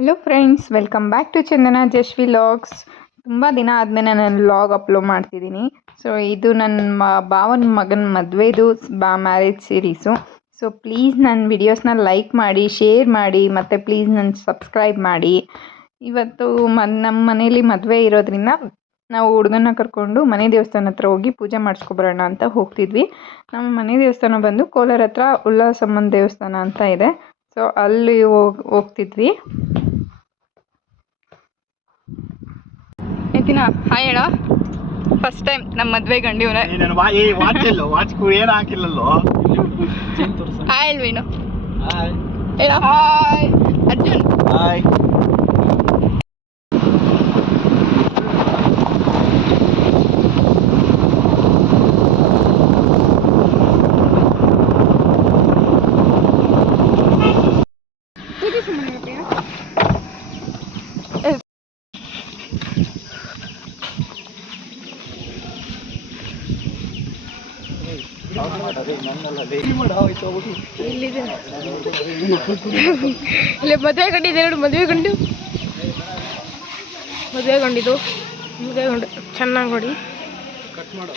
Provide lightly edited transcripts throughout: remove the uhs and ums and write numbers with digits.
Hello friends, welcome back to Chandana Jashvi logs. ತುಂಬ ದಿನ ಆದಮೇಲೆ ನಾನು ಲಾಗ್ ಅಪ್ಲೋಡ್ ಮಾಡ್ತಿದ್ದೀನಿ. ಸೊ ಇದು ನನ್ನ ಭಾವನ ಮಗನ ಮದುವೆದು ಮ್ಯಾರೇಜ್ ಸೀರೀಸು. ಸೊ ಪ್ಲೀಸ್ ನನ್ನ ವಿಡಿಯೋಸ್ನ ಲೈಕ್ ಮಾಡಿ, ಶೇರ್ ಮಾಡಿ, ಮತ್ತು ಪ್ಲೀಸ್ ನನ್ನ ಸಬ್ಸ್ಕ್ರೈಬ್ ಮಾಡಿ. ಇವತ್ತು ನಮ್ಮ ಮನೇಲಿ ಮದುವೆ ಇರೋದ್ರಿಂದ ನಾವು ಹುಡುಗನ ಕರ್ಕೊಂಡು ಮನೆ ದೇವಸ್ಥಾನ ಹತ್ರ ಹೋಗಿ ಪೂಜೆ ಮಾಡಿಸ್ಕೊಬರೋಣ ಅಂತ ಹೋಗ್ತಿದ್ವಿ. ನಮ್ಮ ಮನೆ ದೇವಸ್ಥಾನ ಬಂದು ಕೋಲಾರ ಹತ್ರ ಉಲ್ಲಾಸಮ್ಮನ ದೇವಸ್ಥಾನ ಅಂತ ಇದೆ. ಸೊ ಅಲ್ಲಿ ಹೋಗ್ತಿದ್ವಿ. ಎತ್ತಿನ ಹಾಯ್ ಹೇಳ. ಫಸ್ಟ್ ಟೈಮ್ ನಮ್ಮ ಮದುವೆ ಗಂಡಿವನೇ ಏನು ಹಾಕಿಲ್ಲಲ್ಲೋ. ಹಾಯ್ ಅಲ್ವೇನು ಹೇಳ. ಹಾಯ್ ಅರ್ಜುನ್. ಹಾಯ್. ಇಲ್ಲಿ ಮದುವೆ ಗಂಡಿದೆ ನೋಡಿ. ಮದುವೆ ಗಂಡು ಚೆನ್ನಾಗಿ ನೋಡಿ. ಕಟ್ ಮಾಡೋ.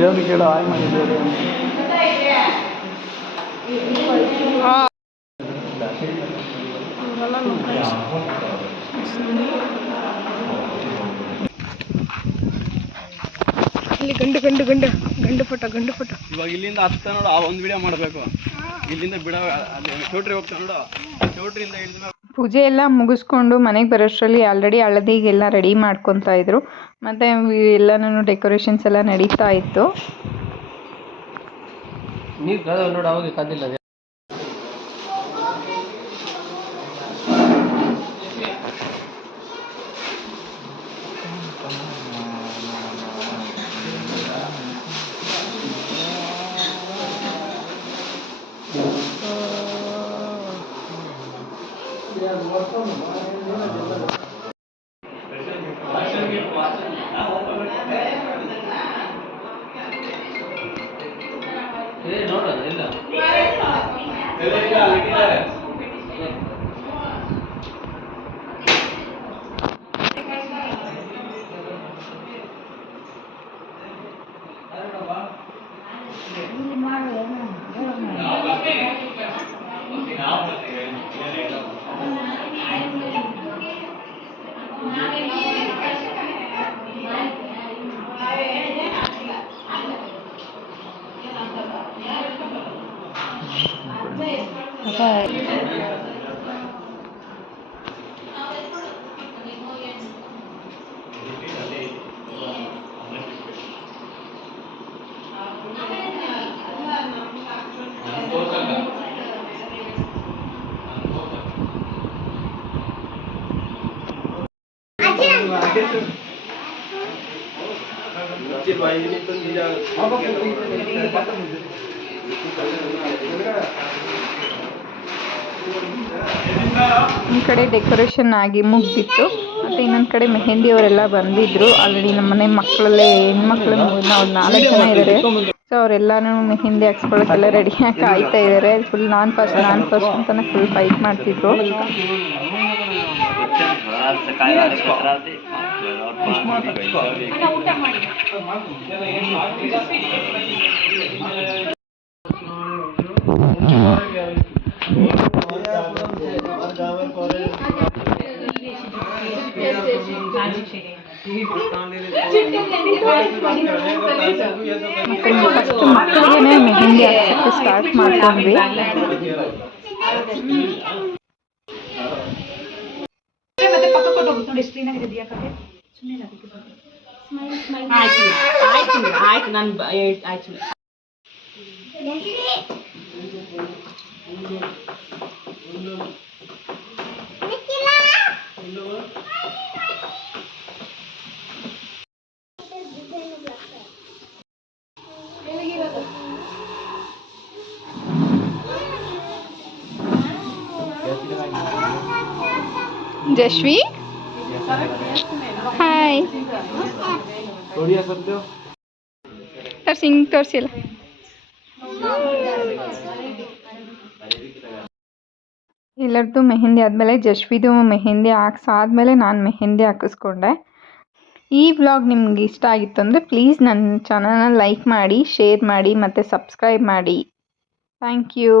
ದೇವ್ರಿಗೆ ಕೇಳೋ ಆಯ್ ಮಾಡಿದ್ದೇವೆ. ಇಲ್ಲಿ ಗಂಡು ಫೋಟೋ. ಇವಾಗ ಇಲ್ಲಿಂದ ಹತ್ತ ನೋಡು, ಆ ಒಂದು ವಿಡಿಯೋ ಮಾಡಬೇಕು. ಇಲ್ಲಿಂದ ಬಿಡೋ ಚೌಟ್ರಿ ಹೋಗ್ತಾ ನೋಡು, ಚೌಟ್ರಿಯಿಂದ ಇಳಿದ ಪೂಜೆ ಎಲ್ಲ ಮುಗಿಸ್ಕೊಂಡು ಮನೆಗೆ ಬರೋಷ್ಟರಲ್ಲಿ ಆಲ್ರೆಡಿ ಹಳದಿಗೆಲ್ಲ ರೆಡಿ ಮಾಡ್ಕೊತಾ ಇದ್ರು. ಮತ್ತು ಎಲ್ಲನೂ ಡೆಕೋರೇಷನ್ಸ್ ಎಲ್ಲ ನಡೀತಾ ಇತ್ತು. ನೀರು ನೋಡು, ಅವಾಗ ಕಾದಿಲ್ಲ. ಈ ಕಡೆ ಡೆಕೋರೇಷನ್ ಆಗಿ ಮುಗ್ದಿತ್ತು. ಮತ್ತು ಇನ್ನೊಂದು ಕಡೆ ಮೆಹಂದಿ ಅವರೆಲ್ಲ ಬಂದಿದ್ರು. ಆಲ್ರೆಡಿ ನಮ್ಮ ಮನೆ ಮಕ್ಕಳಲ್ಲೇ ಹೆಣ್ಮಕ್ಳು ಅವ್ರು 4 ಜನ ಇದ್ದಾರೆ. ಸೊ ಅವರೆಲ್ಲನೂ ಮೆಹಂದಿ ಹಾಕ್ಸ್ಕೊಳ್ಳೋಕ್ಕೆಲ್ಲ ರೆಡಿಯಾಗಿ ಕಾಯ್ತಾ ಇದ್ದಾರೆ. ಫುಲ್ ನಾನ್ ಫಸ್ಟ್ ಅಂತಲೇ ಫುಲ್ ಫೈಟ್ ಮಾಡ್ತಿದ್ರು. ಫಸ್ಟ್ ಮಕ್ಕಳಿಗೆ ಮೆಹಂದಿ ಹಾಕ್ಸೋಕ್ಕೆ ಸ್ಟಾರ್ಟ್ ಮಾಡ್ಕೊಂಡ್ವಿ. ಆಯ್ತು ನಾನು ಆಯ್ತು. ಜಶ್ವಿ ಹಾಯ್ ತೋರಿಸಿ ಹಿಂಗೆ ತೋರಿಸಿಲ್ಲ. ಎಲ್ಲರದ್ದು ಮೆಹಂದಿ ಆದಮೇಲೆ ಜಶ್ವಿದು ಮೆಹಂದಿ ಹಾಕ್ಸಾದ್ಮೇಲೆ ನಾನು ಮೆಹಂದಿ ಹಾಕಿಸ್ಕೊಂಡೆ. ಈ ವ್ಲಾಗ್ ನಿಮ್ಗೆ ಇಷ್ಟ ಆಗಿತ್ತು ಅಂದರೆ ಪ್ಲೀಸ್ ನನ್ನ ಚಾನಲ್ನ ಲೈಕ್ ಮಾಡಿ, ಶೇರ್ ಮಾಡಿ ಮತ್ತು ಸಬ್ಸ್ಕ್ರೈಬ್ ಮಾಡಿ. Thank you.